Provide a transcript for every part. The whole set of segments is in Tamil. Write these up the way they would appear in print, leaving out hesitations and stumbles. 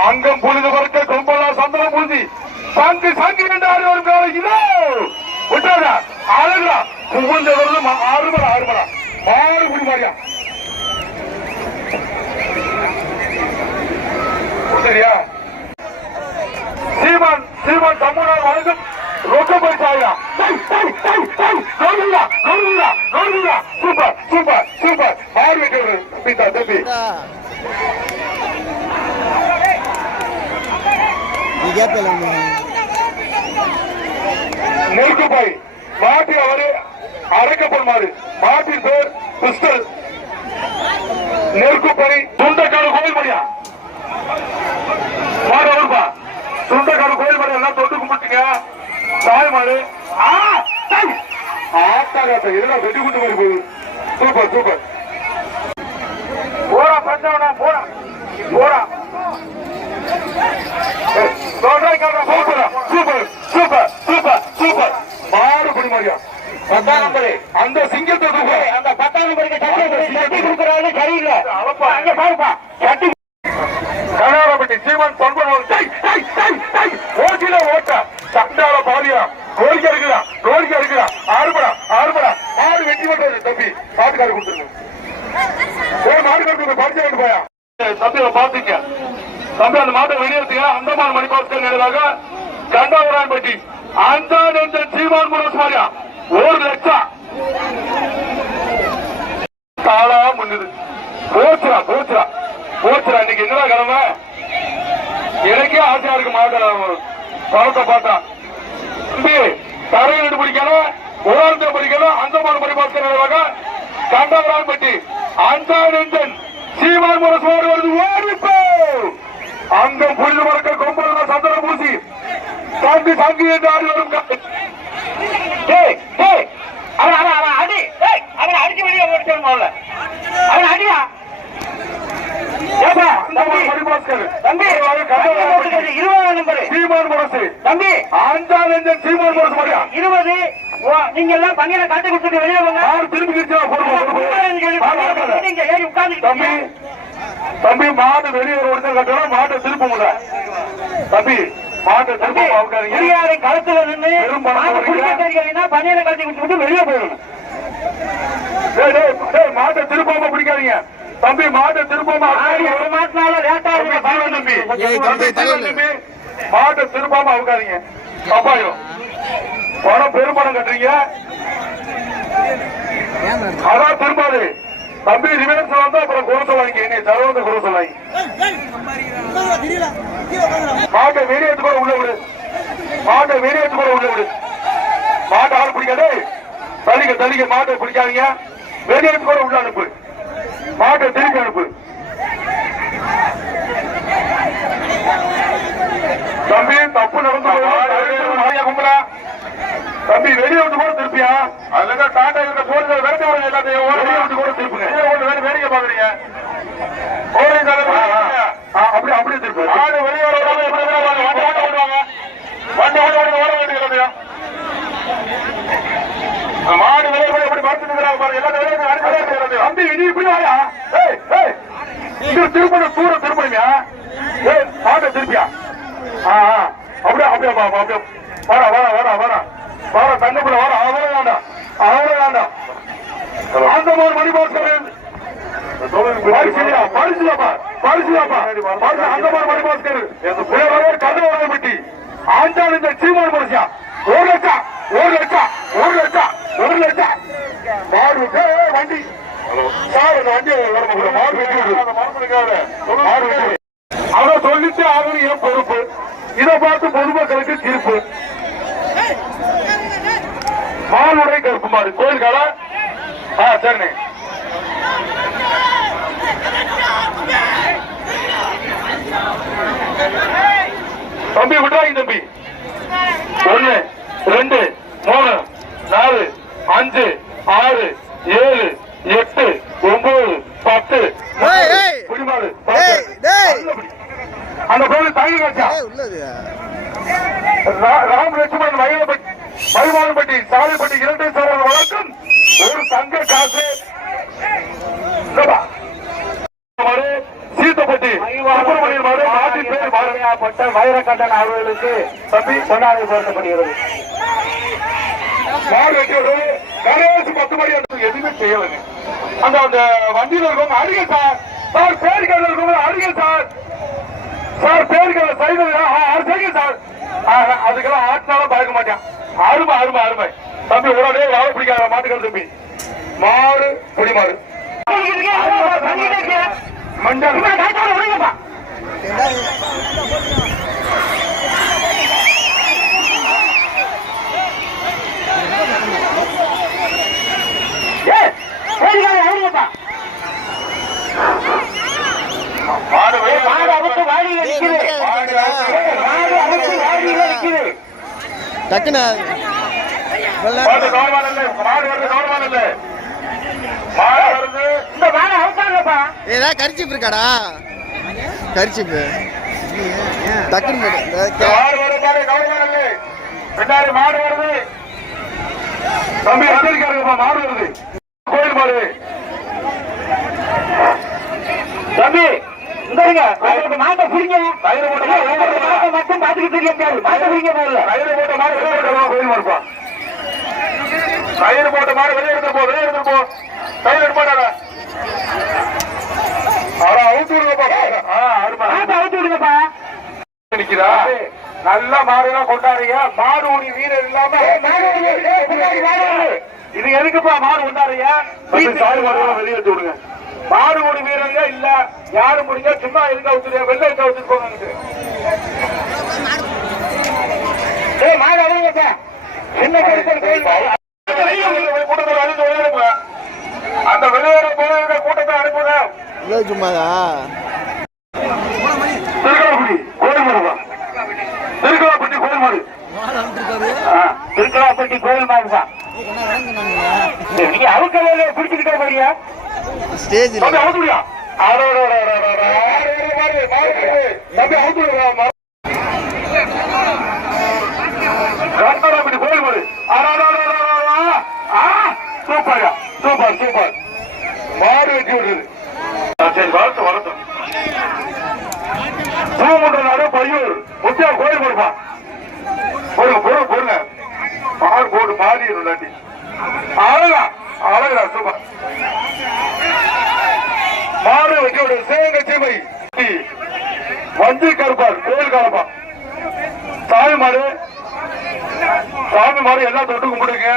அங்கம் புரிது பறக்க கொம்பெல்லாம் சந்தனம் பூசி சாங்கி சாங்கி என்று ஆடி வரும் காலம் இதோ விட்டாரா அழகா புகுந்த வருது ஆறுமடா ஆறுமடா மாறு குடி மாறியா சரியா சீமான் சீமான் தமிழ்நாடு வழங்கும் ரொக்க பைசாயா சூப்பர் சூப்பர் சூப்பர் மாறு வைக்க தம்பி தம்பி நெருக்குப்பை மாட்டி அவரு அரைக்கப்படும் மாறு மாட்டின் பேர் பிஸ்டல் நெருக்குப்பை துண்டக்காடு கோயில் மணியா மாடு அவருப்பா துண்டக்காடு கோயில் மணி எல்லாம் தொட்டு கும்பிட்டீங்க தாய் மாடு ஆட்டாகாட்ட இதெல்லாம் வெட்டி குண்டு மாதிரி போகுது சூப்பர் சூப்பர் போறா பஞ்சவனா போறா போறா super super super super super மாறு குடி மாதிரியா 10ஆம் நம்பரு அந்த சிங்கத்துக்கு அந்த 10ஆம் நம்பருக்கு சட்டி கொடுக்கறாரு சரியில்லை அங்க பாருப்பா சட்டி கனாரப்பட்டி சீமன் தொன்பது ஓட்டில ஓட்ட சண்டால பாதியா கோரிக்கை இருக்குதா ஆறுபடா மாடு வெட்டி பண்றது தம்பி மாட்டுக்காரு கொடுத்துருங்க மாட்டுக்காரு பரிசு போயா தம்பி பாத்துக்க தம்பி அந்த மாட்டை வெளியேற்றுங்க அந்தமான் மணிபாஸ்கர் நினைவாக கண்டவரான்பட்டி அந்த சீமான் முரஸ்மாரியா 1 லட்சம் தாளா முன்னுது போச்சுரா இன்னைக்கு என்னடா கிழமை எனக்கே ஆசையா இருக்கு மாட்ட பழத்தை பார்த்தா தம்பி தரையில் பிடிக்கணும் உலகத்தை பிடிக்கணும் அந்தமான் மணிபாஸ்கர் நினைவாக கண்டவரான்பட்டி அந்த சீமான் முரஸ்மாரி வருது ஓடிப்போ அங்கம் புரிந்து மறக்க கொம்புல சந்தனம் பூசி சாங்கி சாங்கி என்று ஆடி வரும் அவன் அடிச்சு வெளியே ஓடிச்சோம் அவன் அடியா தம்பி 20ஆம் நம்பர் சீமான் முரசு தம்பி ஆண்டாள் சீமான் முரசு மாதிரியா 20 நீங்க எல்லாம் பணியில காட்டி கொடுத்துட்டு வெளியே வாங்க திரும்பி தம்பி தம்பி மாடு வெளியே ஒருத்தர் கட்டணும் மாட்டை திருப்ப முடியல தம்பி மாட்டை திருப்பி களத்துல நின்று பணியில கட்டி கொடுத்துட்டு வெளியே போயிடணும் மாட்டை திருப்பாம பிடிக்காதீங்க தம்பி மாட்டை திருப்பாம ஒரு மாட்டினால லேட்டா தம்பி தம்பி மாட்டை திருப்பாம அவுக்காதீங்க அப்பாயம் பணம் பெரும்பணம் கட்டுறீங்க அதான் திரும்பாது தம்பி ரிவர்ஸ் வந்தா அப்புறம் குறை சொல்லாங்க என்ன சரவந்த குறை சொல்லாங்க மாட்டை வெளியேற்று கூட உள்ள விடு மாட்டை ஆள் பிடிக்காது தள்ளிக்க மாட்டை பிடிக்காதீங்க வெளியேற்று கூட உள்ள அனுப்பு மாட்டை திருப்பி அனுப்பு தம்பி தப்பு நடந்து கும்பலா தம்பி வெளியே விட்டு கூட திருப்பியா அதுதான் டாடா இருக்க போறது வேட்டை விட எல்லாத்தையும் வெளியே விட்டு கூட திருப்புங்க வேடிக்கை பாக்குறீங்க அப்படியே திருப்பு ஆடு வெளியே வண்டி ஓட வேண்டிய எல்லாத்தையும் மாடு வெளியே எப்படி மறுத்துக்கிறாங்க பாருங்க எல்லாத்தையும் தம்பி இனி இப்படி வாயா திருப்பணும் தூர திருப்பணியா மாட்டை திருப்பியா அப்படியே வர தங்கப்புல வர அவ்வளவு வேண்டாம் அந்தமான் மணிபாஸ்கர் அந்தமான் மணிபாஸ்கர் கண்டவரான்பட்டி ஆண்டாள் இந்த சீமான் மனுஷா 1 லட்சம் மாடு வண்டி அவரை சொல்லிட்டு ஆகணும் என் பொறுப்பு இதை பார்த்து பொதுமக்களுக்கு தீர்ப்பு மாலுடை கருப்புமாறு கோயில் கால சரிண்ணே தம்பி விட்டாங்க தம்பி 1 2 3 4 5 6 7 8 9 10 குடிமாடு அந்த கோவில் தாங்கி காட்சா ராம் லட்சுமணன் மயில்வான்பட்டி சாலைப்பட்டி 2 சோழர் வழக்கம் ஒரு தங்க காசு சீத்தப்பட்டி சுப்பிரமணியன் மாடு நாட்டின் பேர் பாரதியாப்பட்ட வைரக்கண்டன் அவர்களுக்கு தப்பி கொண்டாடி போர்த்தப்படுகிறது. கணேஷ் 10 மணி எதுவுமே செய்யலைங்க. அந்த வண்டியில் இருக்கவங்க அருகே சார் சார் பேருக்கல்ல இருக்கவங்க அருகே சார் சார் பேருக்கல்ல சைக்கிள் சார் அதுக்கெல்லாம் ஆட்டினாலும் பார்க்க மாட்டேன். அருமை அருமை அருமை தம்பி உடனே வாழ பிடிக்காத மாட்டுக்கள் தம்பி மாடு பொடி மாடு மஞ்சள் டக்குனு ஏதாவது கரிச்சிப்பு இருக்காடா கரிச்சிப்பு டக்குனு பின்னாடி மாடு வருது தம்பி வந்திருக்காருப்பா மாடு வருது கோயில் மாடு தம்பி இந்த மாட்டை புரிங்க மட்டும் பாத்துக்கு தெரிய மாட்டை புரிங்க கயிறு போட்ட மாடு வெளியே எடுத்து கோயில் மாடுப்பா கயிறு போட்ட மாடு வெளியே எடுத்து போ வெளியே எடுத்து போ கயிறு எடுத்து போட்டாங்க அவுத்து விடுங்கப்பா அவுத்து விடுங்கப்பா நிக்கிறா நல்ல மாடுதான் கொண்டாடுங்க. மாடு ஊடி வீரர் இல்லாம இது எதுக்குப்பா மாடு கொண்டாடுங்க வெளியேற்று விடுங்க. மாடு ஊடி வீரங்க இல்ல யாரும் முடிஞ்சா சும்மா எதுக்கு அவுத்துருங்க வெள்ளை எடுத்து அவுத்துட்டு போங்க. மாடு அழுங்கப்பா சின்ன கூட்டத்தை அழிந்து வெளியேறுங்க. அந்த வெளியேற போகிற கூட்டத்தை அனுப்புங்க. சும்மாதா திருக்கலாப்பட்டி கோயில் மாடுப்பா திருக்கலாப்பட்டி கோயில் மாடு திருக்கலாப்பட்டி கோயில் மாடுப்பா நீங்க அவுக்கலையில பிடிச்சுக்கிட்டே போறியா ஸ்டேஜ் அவுத்துடியா கர்நாடகப்பட்டி கோயில் மாடு சூப்பர் சூப்பர் சூப்பர் மாடு வெட்டி விடுறது. சரி வரட்டும் வரட்டும் பூமுட்டநாடு பையூர் முத்தியா கோயில் கொடுப்பா பொருங்க பொருங்க பொருங்க மாடு போட்டு மாறி இல்லாட்டி அழகா அழகா சூப்பர் மாடு வெட்டி விடுறது. சிவகங்கை வஞ்சி கருப்பார் கோயில் காலப்பா சாமி மாடு எல்லாம் தொட்டு கும்பிடுங்க.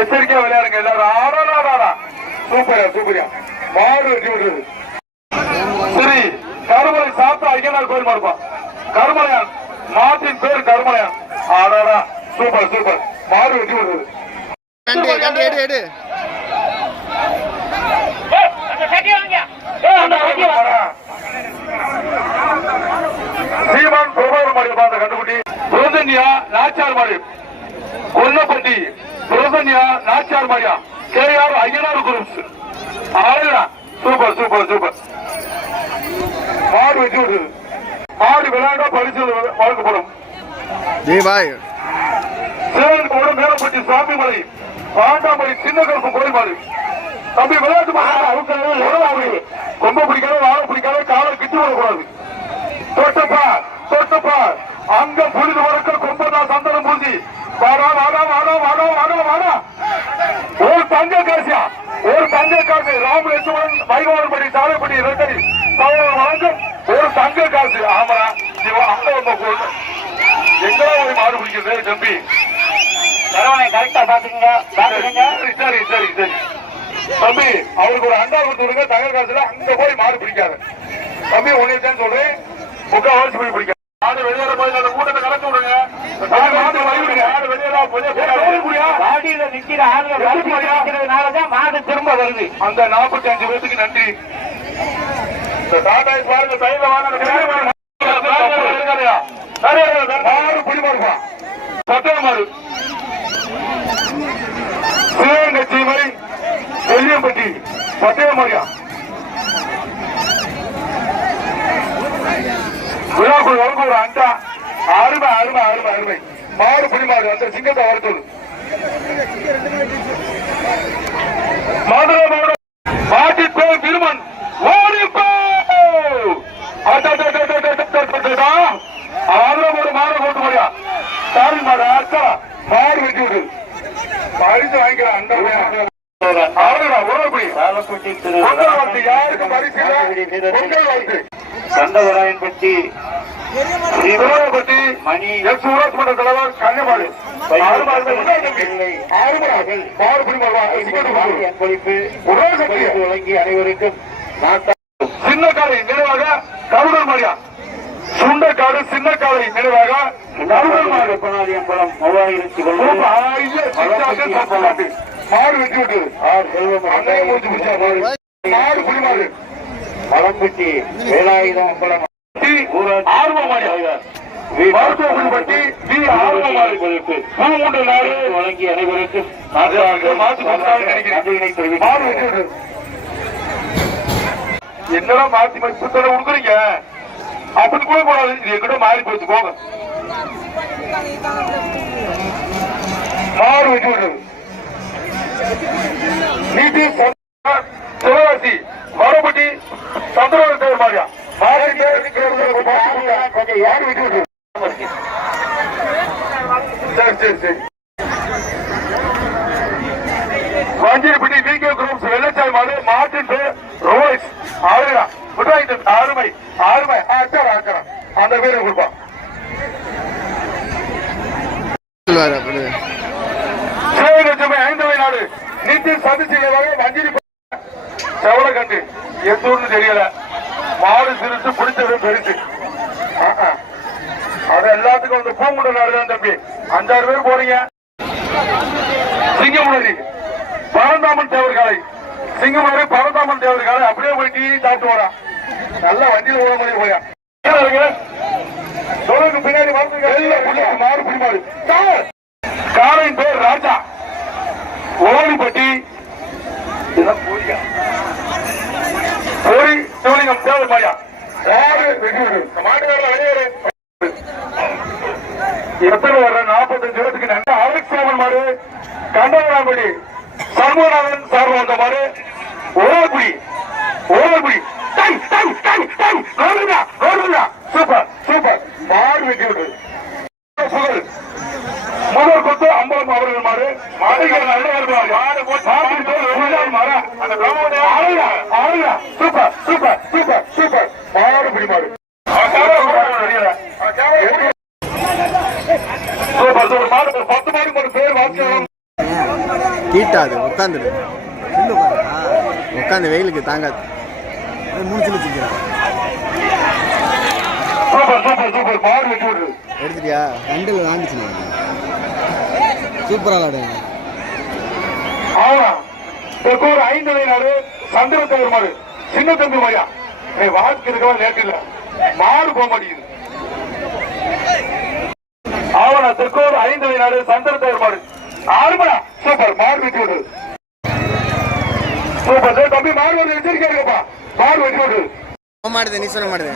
எச்சரிக்கையா விளையாடுங்க எல்லாரும். ஆடாடா சூப்பரா சூப்பரியா மாடு வெட்டி விடுறது. சரி கருமலை சாப்பிட்டு ஐயனார் கோயில் மாடுப்பா கருமலையான் மாட்டின் பேர் கருமலையான். ஆடாடா சூப்பர் சூப்பர் மாடு வெட்டி விடுறது. சீமான் பிரபாகர் மாடு பார்த்த கண்டுபிடி புரதன்யா நாச்சார் மாடு கொல்லப்பட்டி புரதன்யா நாச்சார் மாடியா கேஆர் ஐயனார் குரூப்ஸ். ஆடுடா சூப்பர் சூப்பர் சூப்பர் மாடு வெட்டி விடுறது. மாடு விளையாண்டா பரிசு வழங்கப்படும். சிவன் கோடம் மேலப்பட்டி சுவாமிமலை பாண்டாமலை சின்ன கருப்பு கோயில் மாடு தம்பி விளையாட்டு ரொம்ப பிடிக்காத வாழ பிடிக்காத காலை கிட்டு விடக்கூடாது. தொட்டப்பா தொட்டப்பா அங்க புரிது வரைக்க கொம்பதா சந்தனம் பூசி வாடா வாடா வாடா வாடா வாடா வாடா ஒரு தங்க காசியா ஒரு தங்க காசு ராமலட்சுமணன் வைகோவன்படி சாலைப்படி இரட்டை வழங்கும் ஒரு தங்க காசு. ஆமரா எங்களா ஒரு மாடு பிடிக்கிறது தம்பி கரெக்டா பாத்துக்கங்க. சரி சரி சரி தம்பி அவருக்கு ஒரு அண்டா கொடுத்து விடுங்க. தங்க காசுல அங்க போய் மாடு பிடிக்காது தம்பி. உன்னைத்தான் சொல்றேன் முக்கால்வாசி போய் பிடிக்காது. மாடு வெளியேற போய் அந்த கூட்டத்தை கலந்து விடுங்க. வாடியில நிக்கிற ஆளுநர்னாலதான் மாடு திரும்ப வருது. அந்த 45 பேருக்கு நன்றி. டாடா பாருங்க கையில வாங்க மாடு பிடிமாடுப்பா சட்டை மாடு சிவகங்கை சீமை வெள்ளியம்பட்டி சட்டைய மாடியா விழாக்குள் வழங்க ஒரு அண்டா. அருமை அருமை அருமை அருமை மாடு பிடிமாடு அந்த சிங்கத்தை வர சொல்லு. மதுரை மாவட்டம் மாட்டிப்போ திருமன் ஓடிப்போ அக்கா ஆதரவோடு மாடு போட்டு போறியா சாரி மாடு அக்கா மாடு வெட்டி விடு பரிசு வாங்கிக்கலாம் அந்த யாருக்கு பரிசு பொங்கல் வாழ்த்து கந்தவராயன்பட்டி பட்டி மணி எஸ் ஊராட்சி மன்ற தலைவர் கன்னிமாடு வழங்கி அனைவருக்கும் சின்னக்காலை நினைவாக கருடல் மாரியா சுண்டக்காடு சின்னக்காலை நினைவாக கருடல் மாடு பணம் 3000 மாடு வெட்டி விட்டு அன்னைய முடிச்சு பிடிச்சா மாடு புலிமாடு மலம்பட்டி வேலாயுதம் அம்பலம் ஆர்வமாடி மருத்துவப்பட்டி வி ஆர்வமாடி பூமுண்ட நாடு வழங்கி அனைவருக்கும் என்னடா மாத்தி புத்தனை கொடுக்குறீங்க அப்படி கூட போடாது எங்கிட்ட மாறி போச்சு போங்க மாறு வெட்டி விடுறது நீதி சிவகாசி மரப்பட்டி சந்திரபாபு தேவர் மாரியா கொஞ்சம் யாரு வெட்டி விடுறது சரி சரி சரி வஞ்சிரப்பட்டி வி கே குரூப்ஸ் வெள்ளச்சாய் மாடு மார்டின் ரோய்ஸ் ஆளுநா விட்டாயிட்டு அருமை அருமை ஆச்சாரம் அந்த பேரை கொடுப்பான் சிவகங்கை ஐந்தவை நாடு நித்திய சதி செய்யவாக வஞ்சிரி செவல கண்டு எந்த ஊர்னு தெரியல மாடு சிரிச்சு பிடிச்சது பெருசு அது எல்லாத்துக்கும் வந்து பூமுண்ட நாடுதான் தம்பி 5-6 பேர் போறீங்க சிங்கமுனரி பரந்தாமன் தேவர் காலை சிங்கமுனரி பரந்தாமன் தேவர் காலை அப்படியே போய் டீ சாப்பிட்டு வரான் நல்லா வண்டியில் ஓட மாதிரி போயா தொழிலுக்கு பின்னாடி மாறு பிடிமாடு காலையின் பேர் ராஜா ஓடிப்பட்டி போரி சிவலிங்கம் தேவர் மாரியா யாரு வெட்டி விடு மாட்டுக்காரர் வெளியேறு எத்தனை வர்ற 45 வருஷத்துக்கு நன்றி அலெக்ஸ் மாடு கண்டவராம்படி சண்முகநாதன் சார்பு வந்த மாடு ஓரக்குடி சூப்பர் சூப்பர் மாடு வெட்டி விடு புகழ் முதல் கொத்து அம்பலம் அவர்கள் மாடு மாடுகள் சூப்பர் சூப்பர் சூப்பர் சூப்பர் மாடு பிடி மாடு சூப்பர் சூப்பர் மாடு 10 மாடு ஒரு பேர் வாக்கியம் கீட்டாது உட்காந்துடு உட்காந்து வெயிலுக்கு தாங்காது சூப்பர் சூப்பர் சூப்பர் மாடு வெட்டி விடு எடுத்துட்டியா கண்டில் வாங்கிச்சு சூப்பரா விளையாடுங்க ஆமா ஒரு 5 நாடு சந்திரத்தேவர் மாடு சின்ன தம்பி மாயா வாழ்க்கை இருக்கவா லேட் இல்ல மாடு போக மாட்டேங்குது ஆவணா திருக்கோர் 5 நாடு சந்திரத்தேவர் மாடு ஆறுமடா சூப்பர் மாடு வெட்டி விடு சூப்பர் தம்பி மாடு வந்து எச்சரிக்கை இருக்கப்பா மாடு வெட்டி விடு மாடுது நீ சொல்ல மாடுது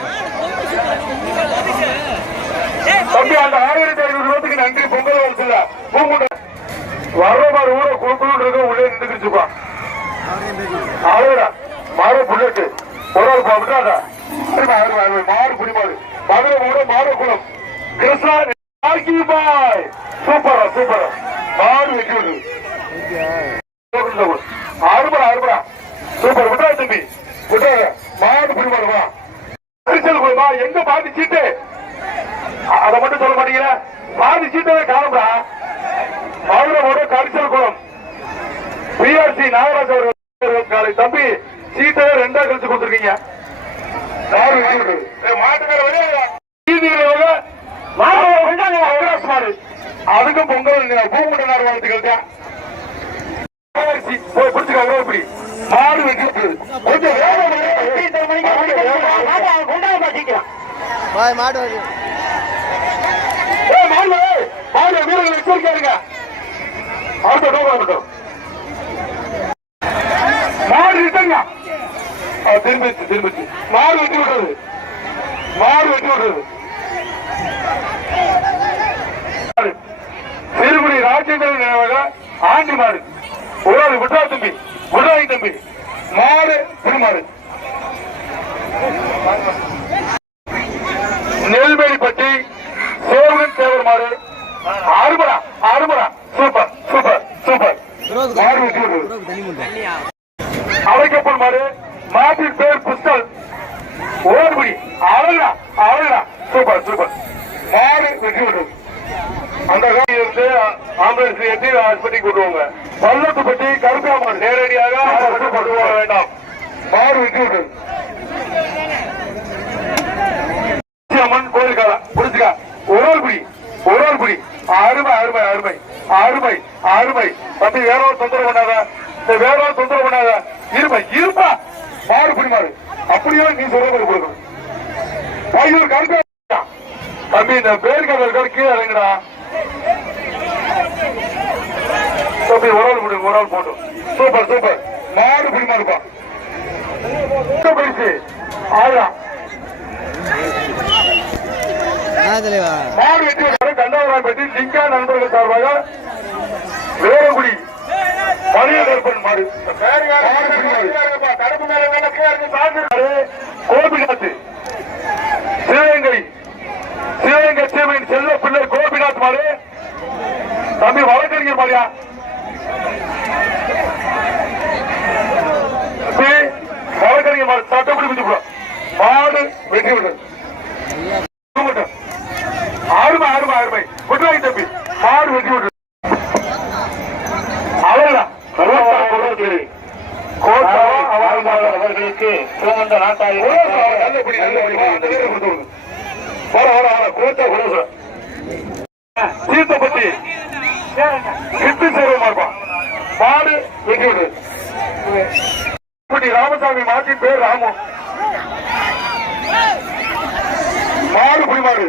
தம்பி அந்த 1500 ரூபாய்க்கு நன்றி பொங்கல் வருஷம் பூமுண்ட வர்ற மாதிரி ஊரை குழுக்குழு உள்ளே நின்றுச்சுப்பா அவ்வளவுடா மாடு புல்லட்டு ஒரு ஆள் விட்டாதா மாடு புடிமாடு மதுரை ஊட மாடு குளம் கிருஷ்ணா பாய் சூப்பரா சூப்பரா மாடு வெட்டி விடு அறுபடா சூப்பர் விட்டா தம்பி விட்டாத மாடு புடிமாடுவா பரிசல் போடுமா எங்க பாதி சீட்டு அதை மட்டும் சொல்ல மாட்டீங்களா பாதி சீட்டவே காணும்டா மதுரை கரிசல் குளம் பிஆர்சி நாகராஜ் அவர்கள் காலை தம்பி சீட்டை 2 கழிச்சு கொடுத்துருக்கீங்க அதுக்கும் பொங்கல் பூமுண்ட நாடு வாழ்த்துக்கள் தான் பிடிச்சுக்காங்க இப்படி மாடு வெட்டி கொஞ்சம் மாடு மாடு வீரர்கள் எச்சரிக்கையாருங்க அடுத்த டோக்கன் மாடு ரிட்டர்ங்க திரும்பிச்சு மாடு வெட்டி விடுறது சிறுகுடி ராஜேந்திரன் நினைவாக ஆண்டி மாடு ஒரு விட்டா தம்பி விடாய் தம்பி மாடு திருமாடு நெல்மை தண்ணி மட்டும் அழைக்கப்படும் மாடு மாட்டின் பேர் புஸ்தல் ஓர்படி அழகா அழகா சூப்பர் சூப்பர் மாடு வெற்றி விடும் அந்த இருந்து ஆம்புலன்ஸ் ஏற்றி ஆஸ்பத்திரி கொண்டுவாங்க பள்ளத்துப்பட்டி கருப்பா மாடு நேரடியாக கொண்டு வர வேண்டாம் மாடு வெற்றி விடும் அம்மன் கோயிலுக்காக புரிச்சுக்கா ஒரு ஆள் குடி அருமை அருமை அருமை அருமை அருமை தம்பி வேற ஒரு தொந்தரவு பண்ணாத வேற ஒரு தொந்தரவு பண்ணாத இருப்பா மாடு குடி மாடு அப்படியே நீ சொல்ல மாதிரி கொடுக்கணும் பையூர் கருப்பா தம்பி இந்த பேருக்காக கீழே இறங்குடா தம்பி ஒரு ஆள் போட்டோம் சூப்பர் சூப்பர் மாடு குடி மாடுப்பா பரிசு ஆயிரம் தலைவா மாடு வெற்றி கண்டவராம்பட்டி ஜிங்கா நண்பர்கள் சார்பாக வேரங்குடி மணியகற்பன் மாடு கோபிநாத் சிவகங்கை சீமையின் செல்ல பிள்ளை கோபிநாத் மாடு தம்பி வழக்கறிஞர் மாடியா வழக்கறிஞர் மாடு சட்டப்படி குடிச்சு மாடு வெற்றி விட்டது அருமை அருமை அருமை குட்ராய் தம்பி மாடு வெற்றி விட்டு அவர்களுக்கு சிவகண்ட நாட்டாளி தீர்த்தப்பட்டி சித்து சேருமா மாடு வெற்றி விட்டு ராமசாமி மாட்டின் பேர் ராமு மாடு குடிமாடு